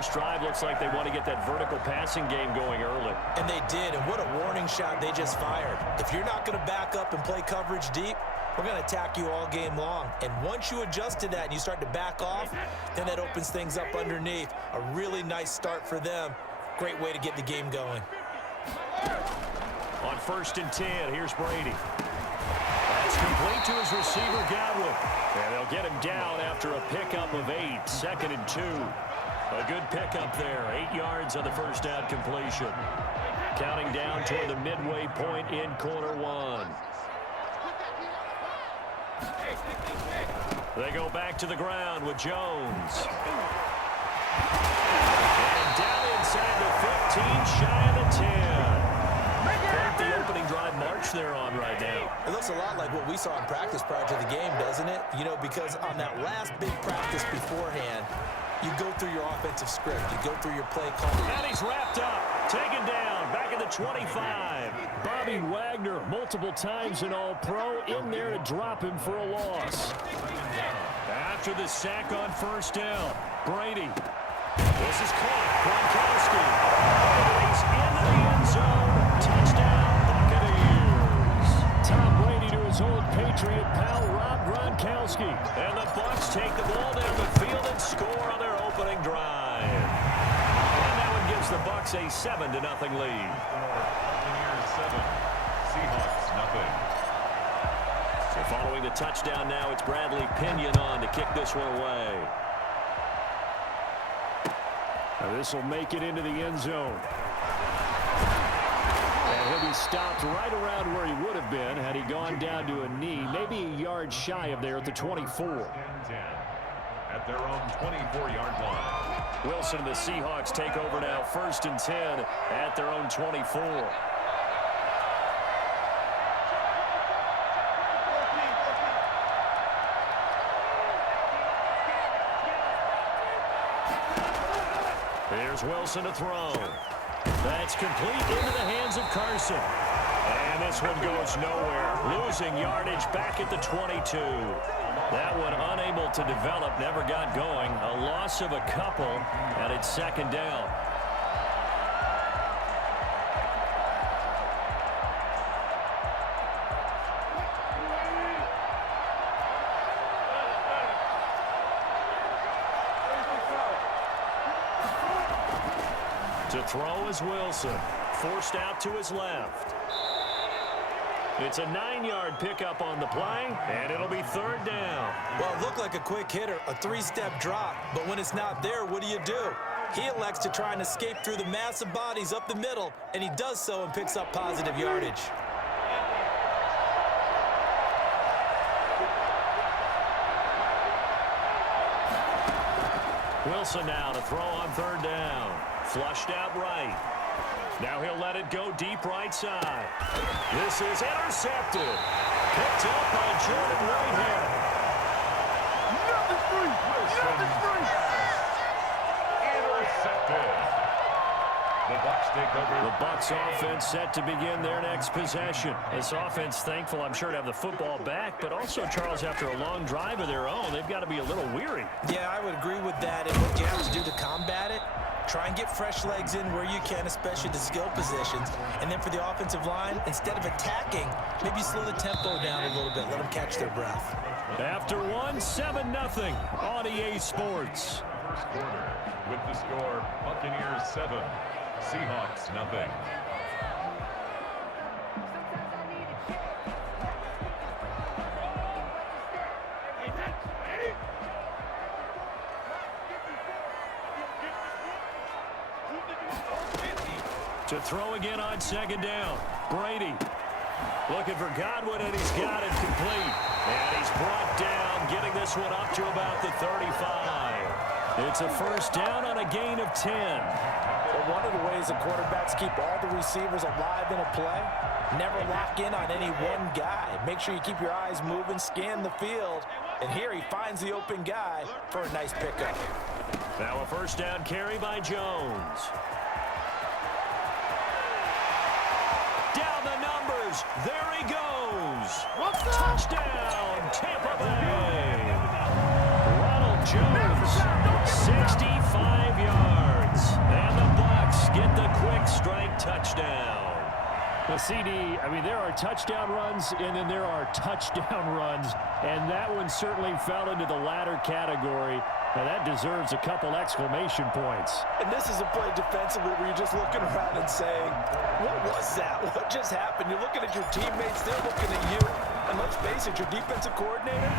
first drive. Looks like they want to get that vertical passing game going early. And they did, and what a warning shot they just fired. If you're not going to back up and play coverage deep, we're going to attack you all game long. And once you adjust to that and you start to back off, then that opens things up underneath. A really nice start for them. Great way to get the game going. On 1st and 10, here's Brady. That's complete to his receiver, Godwin. And they'll get him down after a pickup of 8. 2nd and 2. A good pickup there. 8 yards on the first down completion. Counting down toward the midway point in quarter 1. They go back to the ground with Jones. And down inside the 15, shy of the 10. Quite the opening drive march they're on right now. It looks a lot like what we saw in practice prior to the game, doesn't it? You know, because on that last big practice beforehand, you go through your offensive script. You go through your play call. And he's wrapped up. Taken down. Back at the 25. Bobby Wagner multiple times an All-Pro in there to drop him for a loss. After the sack on 1st down, Brady. This is caught. Gronkowski. He's into the end zone. Touchdown, Buccaneers. Tom Brady to his old Patriot pal, Rob Gronkowski. And the Bucs take the ball down the field and score on their opening drive. And that one gives the Bucs a 7-0 lead. Buccaneers 7, Seahawks nothing. So following the touchdown now, it's Bradley Pinion on to kick this one away. Now this will make it into the end zone. And he'll be stopped right around where he would have been had he gone down to a knee, maybe a yard shy of there at the 24. At their own 24-yard line. Wilson and the Seahawks take over now, 1st and 10 at their own 24. Here's Wilson to throw. That's complete into the hands of Carson. And this one goes nowhere. Losing yardage back at the 22. That one unable to develop, never got going. A loss of a couple, and it's 2nd down. To throw is Wilson. Forced out to his left. It's a 9-yard pickup on the play, and it'll be 3rd down. Well, it looked like a quick hitter, a 3-step drop, but when it's not there, what do? He elects to try and escape through the massive bodies up the middle, and he does so and picks up positive yardage. Wilson now to throw on 3rd down. Flushed out right. Now he'll let it go deep right side. This is intercepted. Picked up by Jordan Whitehead. Intercepted. The Bucs take over. The Bucs offense set to begin their next possession. This offense thankful, I'm sure, to have the football back, but also, Charles, after a long drive of their own, they've got to be a little weary. Yeah, I would agree with that. And what you have to do to combat it, try and get fresh legs in where you can, especially the skill positions. And then for the offensive line, instead of attacking, maybe slow the tempo down a little bit. Let them catch their breath. After 7-0 on EA Sports. First quarter with the score, Buccaneers 7, Seahawks nothing. To throw again on 2nd down. Brady looking for Godwin, and he's got it complete. And he's brought down, getting this one up to about the 35. It's a 1st down on a gain of 10. Well, one of the ways the quarterbacks keep all the receivers alive in a play, never lock in on any one guy. Make sure you keep your eyes moving, scan the field. And here he finds the open guy for a nice pickup. Now a 1st down carry by Jones. Down the numbers. There he goes. Touchdown, Tampa Bay. Ronald Jones, 65 yards. touchdown. The CD, I mean, there are touchdown runs, and then there are touchdown runs, and that one certainly fell into the latter category. Now, that deserves a couple exclamation points. And this is a play defensively where you're just looking around and saying, what was that? What just happened? You're looking at your teammates, they're looking at you. And let's face it, your defensive coordinator,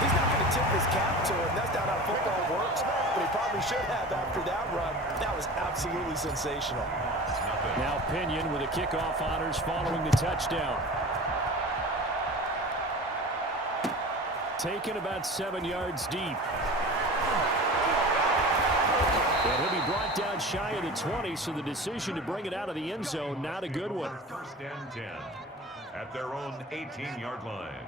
he's not going to tip his cap to him. That's not how football works, but he probably should have after that run. That was absolutely sensational. Now Pinion with the kickoff honors following the touchdown. Taken about 7 yards deep. And he'll be brought down shy of the 20, so the decision to bring it out of the end zone, not a good one. First and 10 at their own 18-yard line.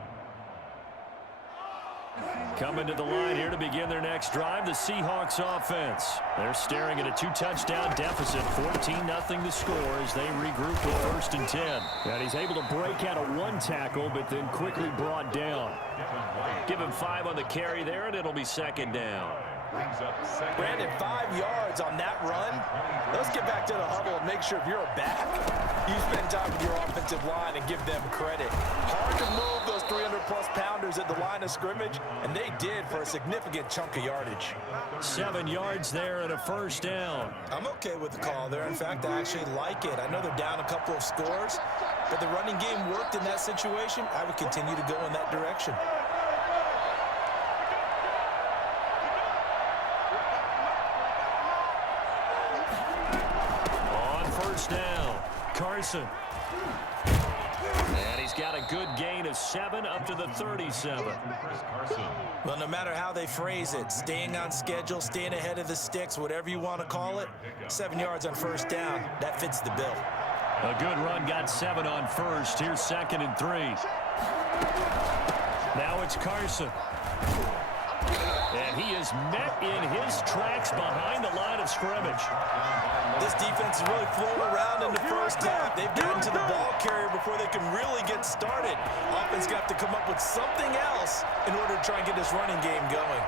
Coming to the line here to begin their next drive, the Seahawks offense. They're staring at a 2-touchdown deficit, 14-0 the score as they regroup with first and 10. And he's able to break out a one tackle, but then quickly brought down. Give him 5 on the carry there, and it'll be second down. Brandon, 5 yards on that run. Let's get back to the huddle and make sure if you're a back, you spend time with your offensive line and give them credit. Hard to move those 300-plus pounders at the line of scrimmage, and they did for a significant chunk of yardage. 7 yards there and a first down. I'm okay with the call there. In fact, I actually like it. I know they're down a couple of scores, but the running game worked in that situation. I would continue to go in that direction. Down, Carson. And he's got a good gain of 7 up to the 37. Well, no matter how they phrase it, staying on schedule, staying ahead of the sticks, whatever you want to call it, 7 yards on first down, that fits the bill. A good run got 7 on first. Here's second and 3. Now it's Carson. And he is met in his tracks behind the line of scrimmage. This defense is really flowing around in the first half. They've gotten to the ball carrier before they can really get started. Offense got to come up with something else in order to try and get this running game going.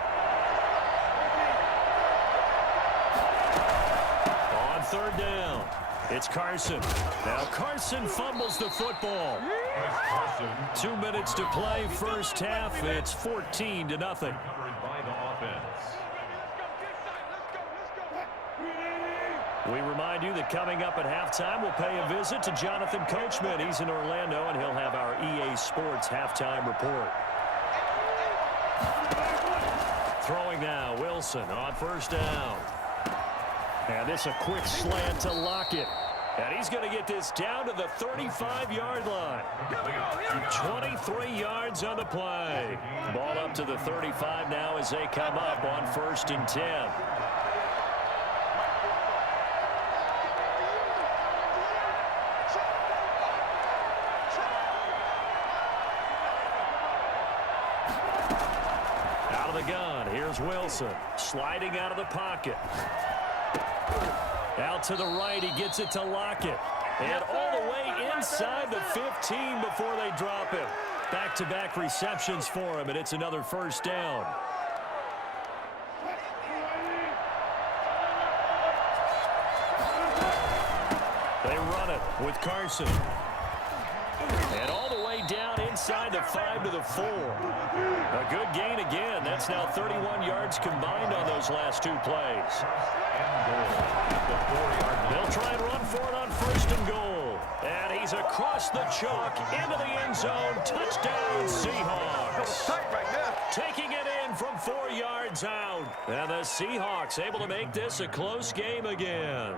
On third down, it's Carson. Now Carson fumbles the football. 2 minutes to play, first half. It's 14-0. We remind you that coming up at halftime, we'll pay a visit to Jonathan Coachman. He's in Orlando, and he'll have our EA Sports halftime report. Throwing now, Wilson on first down. And this a quick slant to Lockett. And he's going to get this down to the 35-yard line. 23 yards on the play. Ball up to the 35 now as they come up on first and 10. Out of the gun, here's Wilson. Sliding out of the pocket. Out to the right, he gets it to Lockett. And all the way inside the 15 before they drop him. Back-to-back receptions for him, and it's another first down. They run it with Carson. And all the way down inside the 5 to the 4. A good gain again. That's now 31 yards combined on those last 2 plays. They'll try and run for it on first and goal. And he's across the chalk into the end zone. Touchdown, Seahawks. Taking it in from 4 yards out. And the Seahawks able to make this a close game again.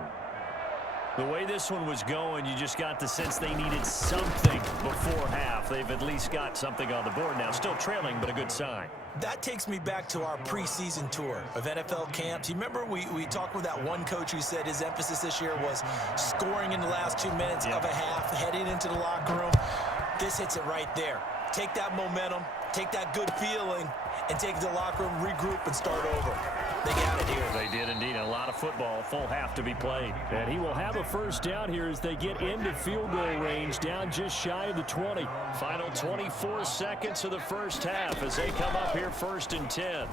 The way this one was going, you just got the sense they needed something before half. They've at least got something on the board now. Still trailing, but a good sign. That takes me back to our preseason tour of NFL camps. You remember we talked with that one coach who said his emphasis this year was scoring in the last 2 minutes of a half, heading into the locker room. This hits it right there. Take that momentum, take that good feeling, and take it to the locker room, regroup, and start over. They got it here. They did indeed. A lot of football, full half to be played. And he will have a first down here as they get into field goal range, down just shy of the 20. Final 24 seconds of the first half as they come up here first and 10.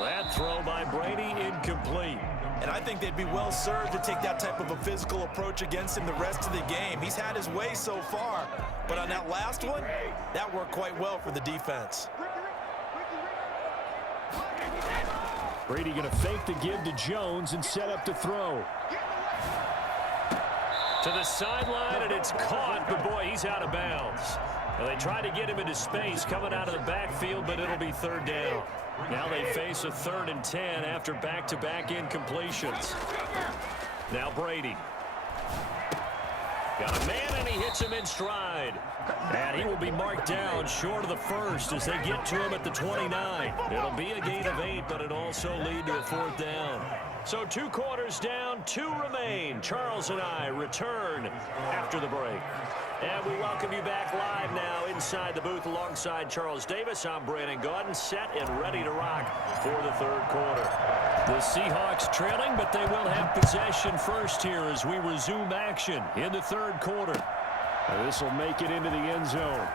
That throw by Brady, incomplete. And I think they'd be well served to take that type of a physical approach against him the rest of the game. He's had his way so far, but on that last one, that worked quite well for the defense. Brady going to fake the give to Jones and set up to throw. To the sideline, and it's caught, but boy, he's out of bounds. Well, they tried to get him into space coming out of the backfield, but it'll be third down. Now they face a 3rd and 10 after back-to-back incompletions. Now Brady. Got a man, and he hits him in stride. And he will be marked down short of the first as they get to him at the 29. It'll be a gain of 8, but it'll also lead to a 4th down. So 2 quarters down, 2 remain. Charles and I return after the break. And we welcome you back live now inside the booth alongside Charles Davis. I'm Brandon Gaudin, set and ready to rock for the 3rd quarter. The Seahawks trailing, but they will have possession first here as we resume action in the 3rd quarter. This will make it into the end zone.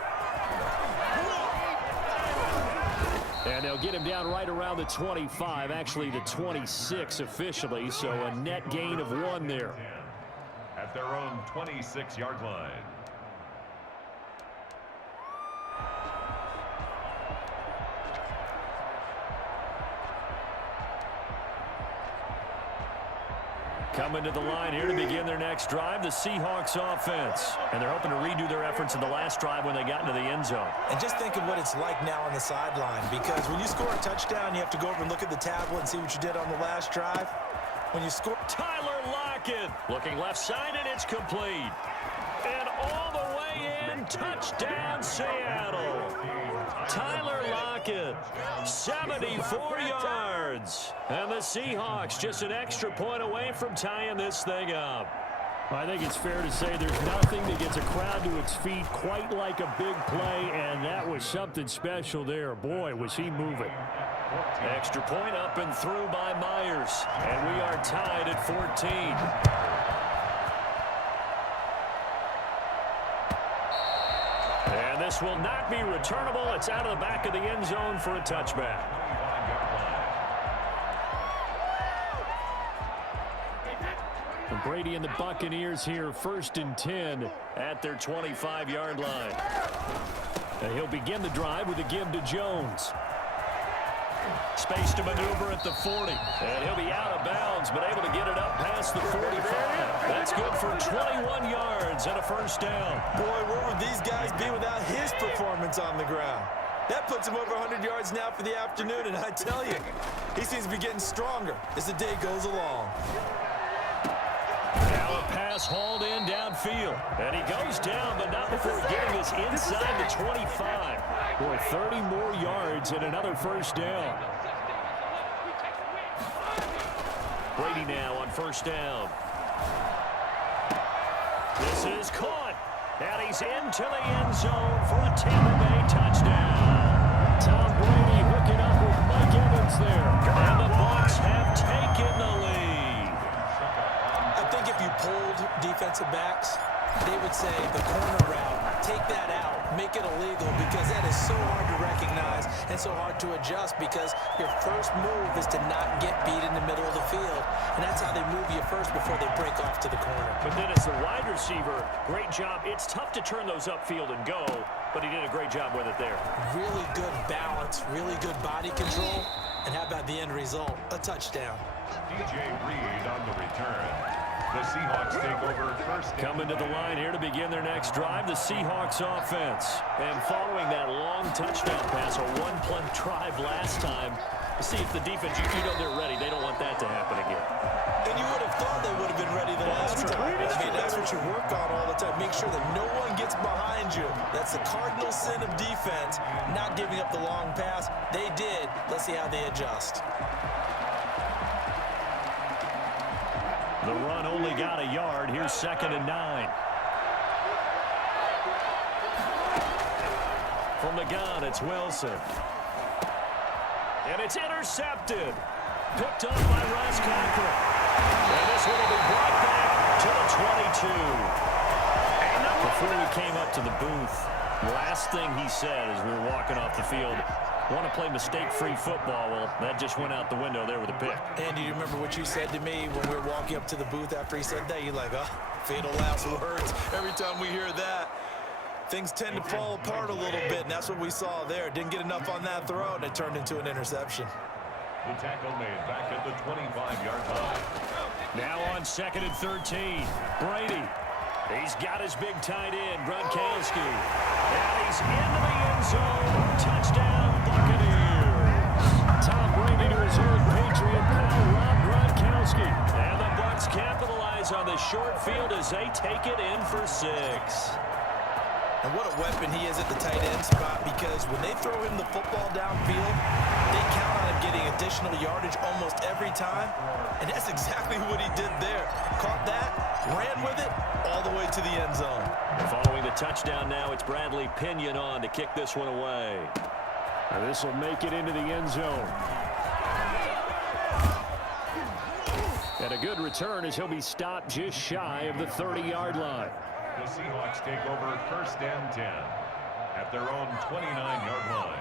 And they'll get him down right around the 25, actually the 26 officially, so a net gain of 1 there. At their own 26-yard line. Coming to the line here to begin their next drive, the Seahawks offense. And they're hoping to redo their efforts in the last drive when they got into the end zone. And just think of what it's like now on the sideline, because when you score a touchdown, you have to go over and look at the tablet and see what you did on the last drive. When you score... Tyler Lockett looking left side, and it's complete. And all the way in, touchdown Seattle. Tyler Lockett, 74 yards. And the Seahawks just an extra point away from tying this thing up. I think it's fair to say there's nothing that gets a crowd to its feet quite like a big play, and that was something special there. Boy, was he moving. Extra point up and through by Myers, and we are tied at 14. And this will not be returnable. It's out of the back of the end zone for a touchback. And Brady and the Buccaneers here, 1st and 10 at their 25-yard line. And he'll begin the drive with a give to Jones. Space to maneuver at the 40. And he'll be out of bounds, but able to get it up past the 45. That's good for 21 yards and a 1st down. Boy, where would these guys be without his performance on the ground? That puts him over 100 yards now for the afternoon, and I tell you, he seems to be getting stronger as the day goes along. Now a pass hauled in downfield. And he goes down, but not before getting this inside the 25. Boy, 30 more yards and another 1st down. Brady now on 1st down. This is caught. And he's into the end zone for a Tampa Bay touchdown. Tom Brady hooking up with Mike Evans there. And the Bucs have taken the lead. I think if you polled defensive backs, they would say the corner route, take that out, make it illegal, because that is so hard to recognize and so hard to adjust, because your first move is to not get beat in the middle of the field, and that's how they move you first before they break off to the corner. But then as the wide receiver, great job. It's tough to turn those upfield and go, but he did a great job with it there. Really good balance, really good body control, and how about the end result? A touchdown. DJ Reed on the return. The Seahawks take over 1st. Coming to the line here to begin their next drive, the Seahawks offense. And following that long touchdown pass, a 1-play drive last time, to see if the defense, you know they're ready. They don't want that to happen again. And you would have thought they would have been ready the last time. I mean, that's what you work on all the time. Make sure that no one gets behind you. That's the cardinal sin of defense, not giving up the long pass. They did. Let's see how they adjust. The run only got a yard. Here's 2nd and 9. From the gun, it's Wilson. And it's intercepted. Picked up by Russ Cochran. And this one will be brought back to the 22. Before we came up to the booth, the last thing he said as we were walking off the field, Want to play mistake-free football. Well, that just went out the window there with a pick. Andy, you remember what you said to me when we were walking up to the booth after he said that? You're like, oh, fatal last words. Every time we hear that, things tend to fall apart a little bit, and that's what we saw there. Didn't get enough on that throw, and it turned into an interception. The tackle made back at the 25-yard line. Now on 2nd and 13. Brady. He's got his big tight end, Gronkowski. And he's into the end zone. Touchdown, Buccaneers. Tom Brady to his own Patriot pal, Rob Gronkowski. And the Bucs capitalize on the short field as they take it in for 6. And what a weapon he is at the tight end spot, because when they throw him the football downfield, they count on him getting additional yardage almost every time. And that's exactly what he did there. Caught that, ran with it, all the way to the end zone. Following the touchdown now, it's Bradley Pinion on to kick this one away. And this will make it into the end zone. And a good return as he'll be stopped just shy of the 30-yard line. The Seahawks take over 1st and 10 at their own 29-yard line.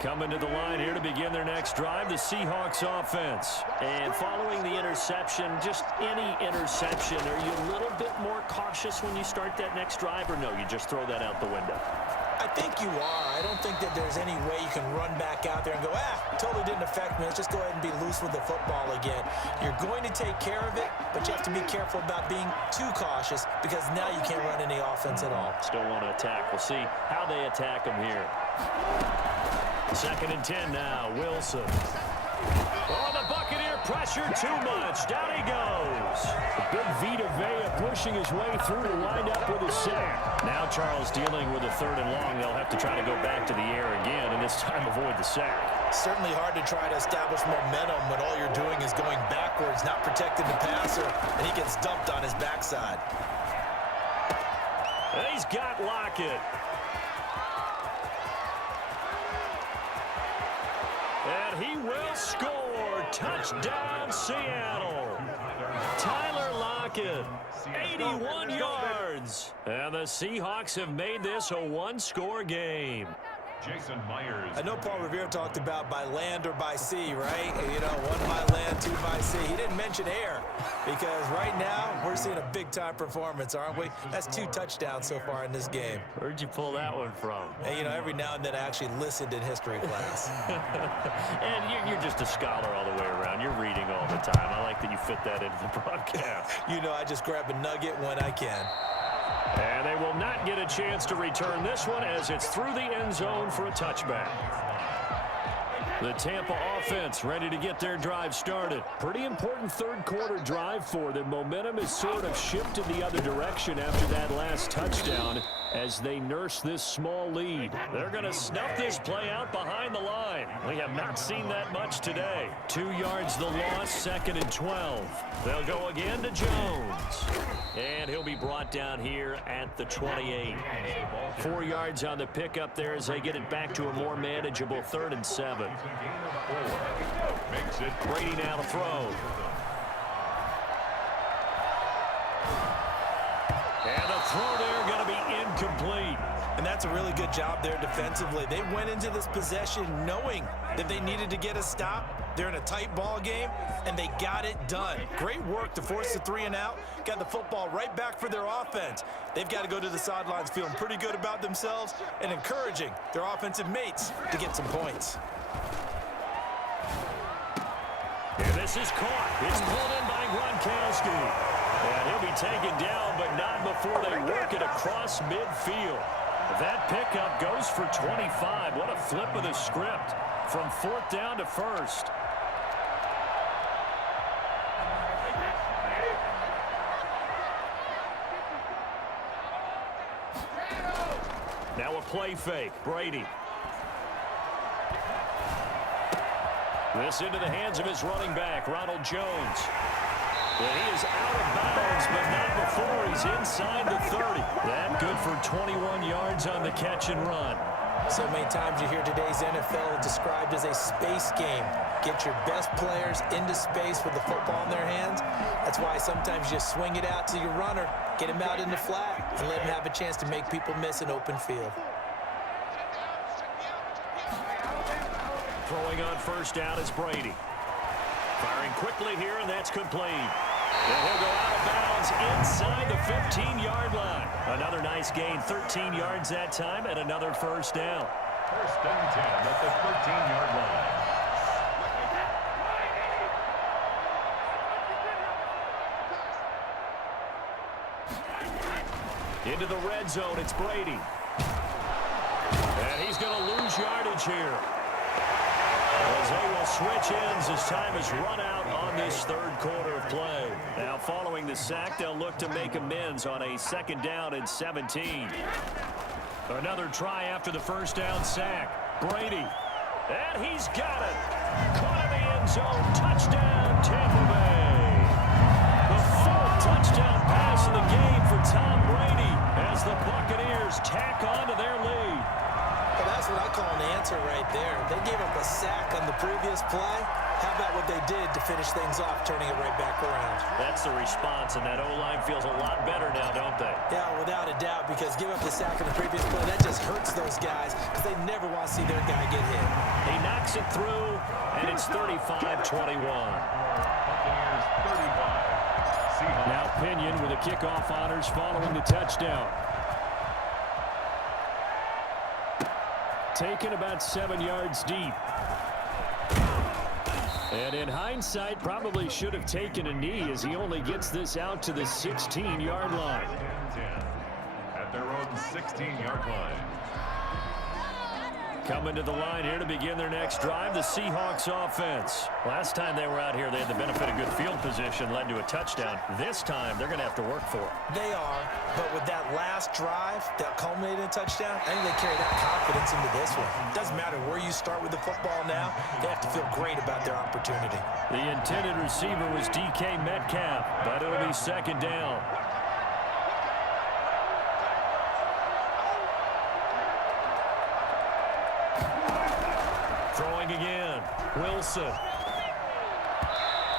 Coming to the line here to begin their next drive, the Seahawks offense. And following the interception, just any interception, are you a little bit more cautious when you start that next drive, or no, you just throw that out the window? I think you are. I don't think that there's any way you can run back out there and go, totally didn't affect me. Let's just go ahead and be loose with the football again. You're going to take care of it, but you have to be careful about being too cautious, because now you can't run any offense at all. Still want to attack. We'll see how they attack them here. 2nd and 10 now. Wilson. Oh, the Buccaneer pressure too much. Down he goes. The big Vita Vea pushing his way through to wind up with a sack. Now Charles dealing with a 3rd and long. They'll have to try to go back to the air again, and this time avoid the sack. Certainly hard to try to establish momentum when all you're doing is going backwards, not protecting the passer, and he gets dumped on his backside. And he's got Lockett. And he will score. Touchdown, Seattle. Tyler Lockett, 81 yards. And the Seahawks have made this a 1-score game. Jason Myers. I know Paul Revere talked about by land or by sea, right? You know, 1 by land, 2 by sea. He didn't mention air, because right now we're seeing a big-time performance, aren't we? That's 2 touchdowns so far in this game. Where'd you pull that one from? And, you know, every now and then I actually listened in history class. And you're just a scholar all the way around. You're reading all the time. I like that you fit that into the broadcast. You know, I just grab a nugget when I can. And they will not get a chance to return this one as it's through the end zone for a touchback. The Tampa offense ready to get their drive started. Pretty important 3rd quarter drive for them. Momentum has sort of shifted the other direction after that last touchdown as they nurse this small lead. They're going to snuff this play out behind the line. We have not seen that much today. 2 yards the loss, 2nd and 12. They'll go again to Jones. And he'll be brought down here at the 28. 4 yards on the pickup there as they get it back to a more manageable 3rd and 7. Makes it. Brady now to throw. And the throw there going to be incomplete. And that's a really good job there defensively. They went into this possession knowing that they needed to get a stop. They're in a tight ball game, and they got it done. Great work to force the 3 and out. Got the football right back for their offense. They've got to go to the sidelines feeling pretty good about themselves and encouraging their offensive mates to get some points. And this is caught. It's pulled in by Gronkowski. And he'll be taken down, but not before they work it across midfield. That pickup goes for 25. What a flip of the script from 4th down to 1st. Now a play fake. Brady. This into the hands of his running back, Ronald Jones. And he is out of bounds, but not before he's inside the 30. That good for 21 yards on the catch and run. So many times you hear today's NFL described as a space game. Get your best players into space with the football in their hands. That's why sometimes you just swing it out to your runner, get him out in the flat, and let him have a chance to make people miss an open field. Throwing on first down is Brady. Firing quickly here, and that's complete. And he'll go out of bounds inside the 15-yard line. Another nice gain, 13 yards that time, and another first down. First and 10 at the 13-yard line. Into the red zone, it's Brady. And he's going to lose yardage here, as they will switch ends as time is run out on this third quarter of play. Now, following the sack, they'll look to make amends on a second down and 17. Another try after the first down sack. Brady. And he's got it. Caught in the end zone. Touchdown, Tampa Bay. The fourth touchdown pass of the game for Tom Brady as the Buccaneers tack on to their lead. Well, that's what I call an answer right there. They gave up a sack on the previous play. How about what they did to finish things off, turning it right back around? That's the response, and that O-line feels a lot better now, don't they? Yeah, without a doubt, because give up the sack on the previous play, that just hurts those guys because they never want to see their guy get hit. He knocks it through, and it's 35-21. Buccaneers 35. Seahawks. Now Pinion with the kickoff honors following the touchdown. Taken about 7 yards deep. And in hindsight, probably should have taken a knee as he only gets this out to the 16-yard line. 10 at their own 16-yard line. Coming to the line here to begin their next drive, the Seahawks offense. Last time they were out here, they had the benefit of good field position, led to a touchdown. This time, they're going to have to work for it. They are, but with that last drive that culminated in a touchdown, I think they carry that confidence into this one. It doesn't matter where you start with the football now, they have to feel great about their opportunity. The intended receiver was DK Metcalf, but it'll be second down. Throwing again, Wilson.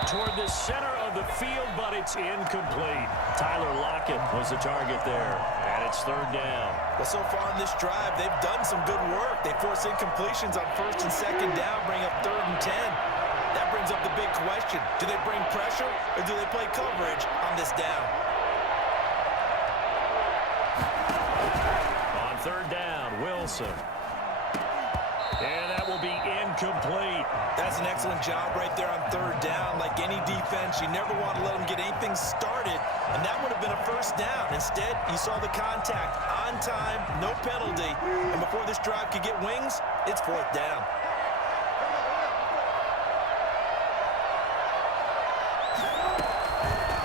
Toward the center of the field, but it's incomplete. Tyler Lockett was the target there, and it's third down. Well, so far in this drive, they've done some good work. They force incompletions on first and second down, bring up third and 10. That brings up the big question. Do they bring pressure, or do they play coverage on this down? On third down, Wilson. And that will be incomplete. That's an excellent job right there on third down. Like any defense, you never want to let them get anything started, and that would have been a first down. Instead, you saw the contact on time, no penalty, and before this drive could get wings, it's fourth down.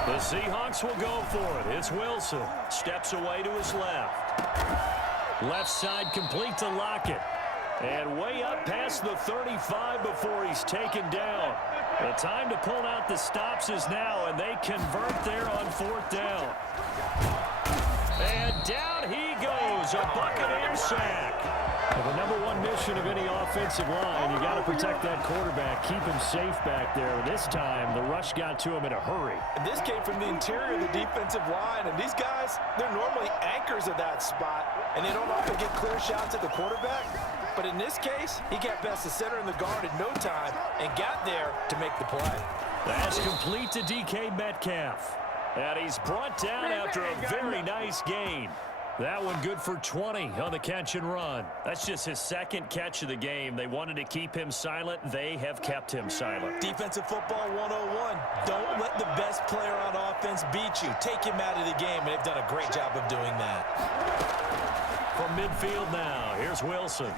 The Seahawks will go for it. It's Wilson. Steps away to his left. Left side complete to Lockett. And way up past the 35 before he's taken down. The time to pull out the stops is now, and they convert there on fourth down. And down he goes, a Buccaneer sack. Well, the number one mission of any offensive line, you got to protect that quarterback, keep him safe back there. This time, the rush got to him in a hurry. And this came from the interior of the defensive line, and these guys, they're normally anchors of that spot, and they don't often get clear shots at the quarterback. But in this case, he got past the center and the guard in no time and got there to make the play. That's complete to DK Metcalf. And he's brought down after a very nice gain. That one good for 20 on the catch and run. That's just his second catch of the game. They wanted to keep him silent. They have kept him silent. Defensive football 101. Don't let the best player on offense beat you. Take him out of the game, and they've done a great job of doing that. From midfield now, here's Wilson.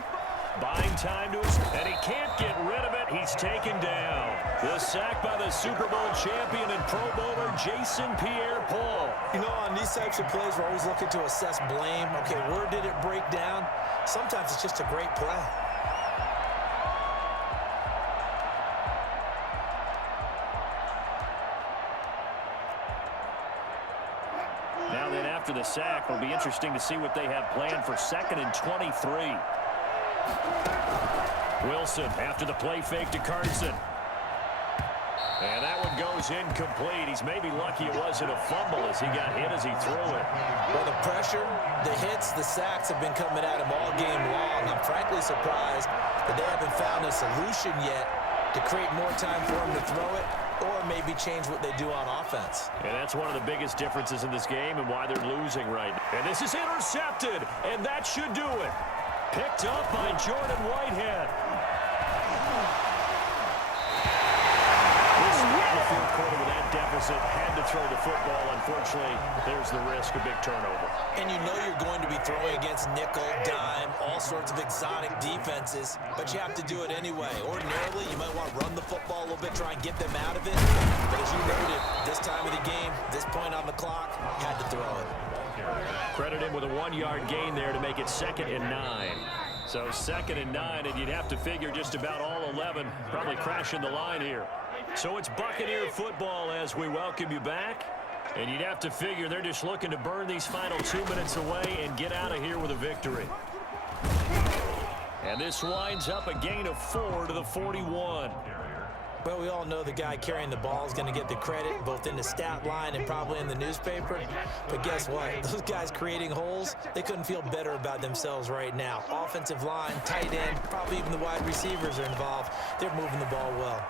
Buying time to his, and he can't get rid of it. He's taken down. The sack by the Super Bowl champion and Pro Bowler Jason Pierre-Paul. You know, on these types of plays, we're always looking to assess blame. Okay, where did it break down? Sometimes it's just a great play. Now then, after the sack, it'll be interesting to see what they have planned for 2nd and 23. Wilson after the play fake to Carson. And that one goes incomplete. He's maybe lucky it wasn't a fumble as he got hit as he threw it. Well, the pressure, the hits, the sacks have been coming at him all game long. I'm frankly surprised that they haven't found a solution yet to create more time for him to throw it or maybe change what they do on offense. And that's one of the biggest differences in this game and why they're losing right now. And this is intercepted, and that should do it. Picked up by Jordan Whitehead. The fourth quarter with that deficit, had to throw the football. Unfortunately, there's the risk of big turnover. And you know you're going to be throwing against nickel, dime, all sorts of exotic defenses, but you have to do it anyway. Ordinarily, you might want to run the football a little bit, try and get them out of it. But as you noted, this time of the game, this point on the clock, had to throw it. Credit him with a 1-yard gain there to make it 2nd and 9. So 2nd and 9, and you'd have to figure just about all 11 probably crashing the line here. So it's Buccaneer football as we welcome you back. And you'd have to figure they're just looking to burn these final 2 minutes away and get out of here with a victory. And this winds up a gain of 4 to the 41. Well, we all know the guy carrying the ball is going to get the credit, both in the stat line and probably in the newspaper. But guess what? Those guys creating holes, they couldn't feel better about themselves right now. Offensive line, tight end, probably even the wide receivers are involved. They're moving the ball well.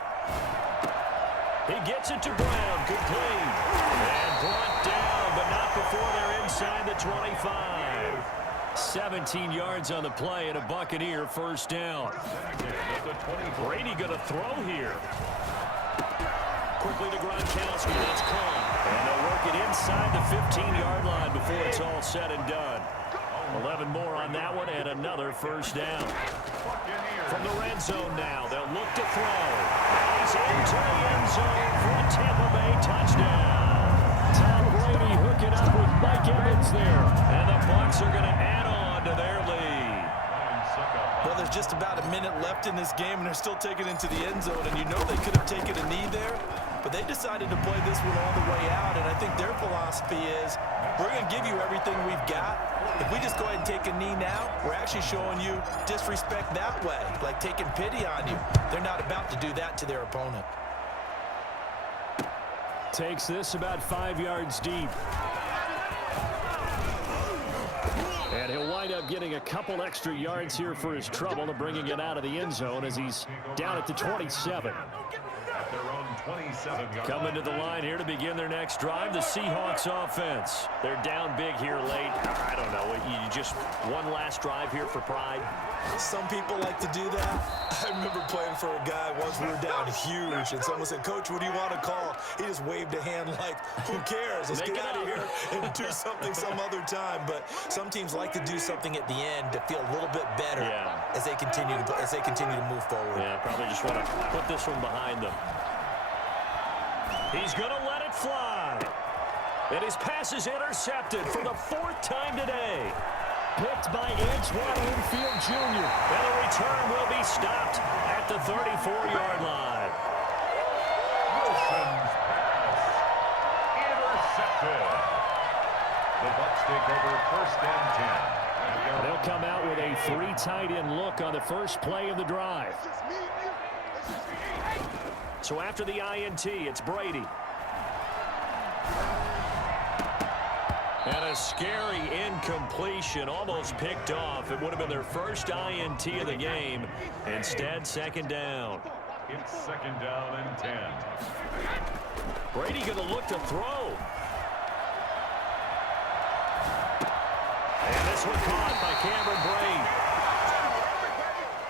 He gets it to Brown, complete. And brought down, but not before they're inside the 25. 17 yards on the play and a Buccaneer first down. Brady going to throw here. Quickly to Gronkowski, that's caught. And they'll work it inside the 15-yard line before it's all said and done. 11 more on that one and another first down. From the red zone now, they'll look to throw. And he's into the end zone for a Tampa Bay touchdown. Tom Brady hooking up with Mike Evans there. And the Bucs are going to add on to their lead. Well, there's just about a minute left in this game, and they're still taking it into the end zone. And you know they could have taken a knee there, but they decided to play this one all the way out. And I think their philosophy is, we're going to give you everything we've got. If we just go ahead and take a knee now, we're actually showing you disrespect that way, like taking pity on you. They're not about to do that to their opponent. Takes this about 5 yards deep. And he'll wind up getting a couple extra yards here for his trouble to bringing it out of the end zone as he's down at the 27. Coming to the line here to begin their next drive, the Seahawks offense. They're down big here late. I don't know. You just one last drive here for pride. Some people like to do that. I remember playing for a guy once we were down huge, and someone said, "Coach, what do you want to call?" He just waved a hand like, "Who cares? Let's get out of here and do something some other time." But some teams like to do something at the end to feel a little bit better as they continue to move forward. Yeah, probably just want to put this one behind them. He's going to let it fly. And his pass is intercepted for the 4th time today. Picked by Antoine Winfield Jr. And the return will be stopped at the 34-yard line. Wilson's pass intercepted. The Bucs take over 1st and 10. They'll come out with a 3 tight end look on the first play of the drive. So after the INT, it's Brady. And a scary incompletion, almost picked off. It would have been their first INT of the game. Instead, 2nd down. It's 2nd down and 10. Brady going to look to throw. And this one caught by Cameron Brate.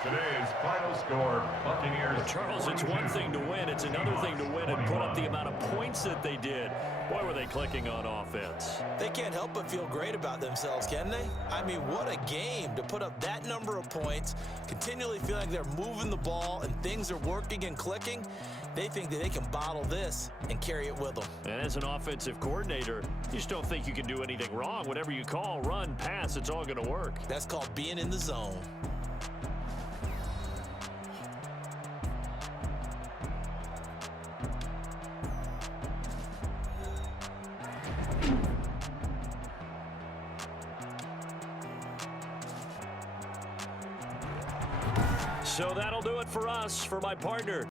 Today's final score, Buccaneers. Well, Charles, it's one thing to win. It's another thing to win and put up the amount of points that they did. Boy, were they clicking on offense. They can't help but feel great about themselves, can they? I mean, what a game to put up that number of points, continually feeling like they're moving the ball and things are working and clicking. They think that they can bottle this and carry it with them. And as an offensive coordinator, you just don't think you can do anything wrong. Whatever you call, run, pass, it's all going to work. That's called being in the zone. So that'll do it for us. For my partner,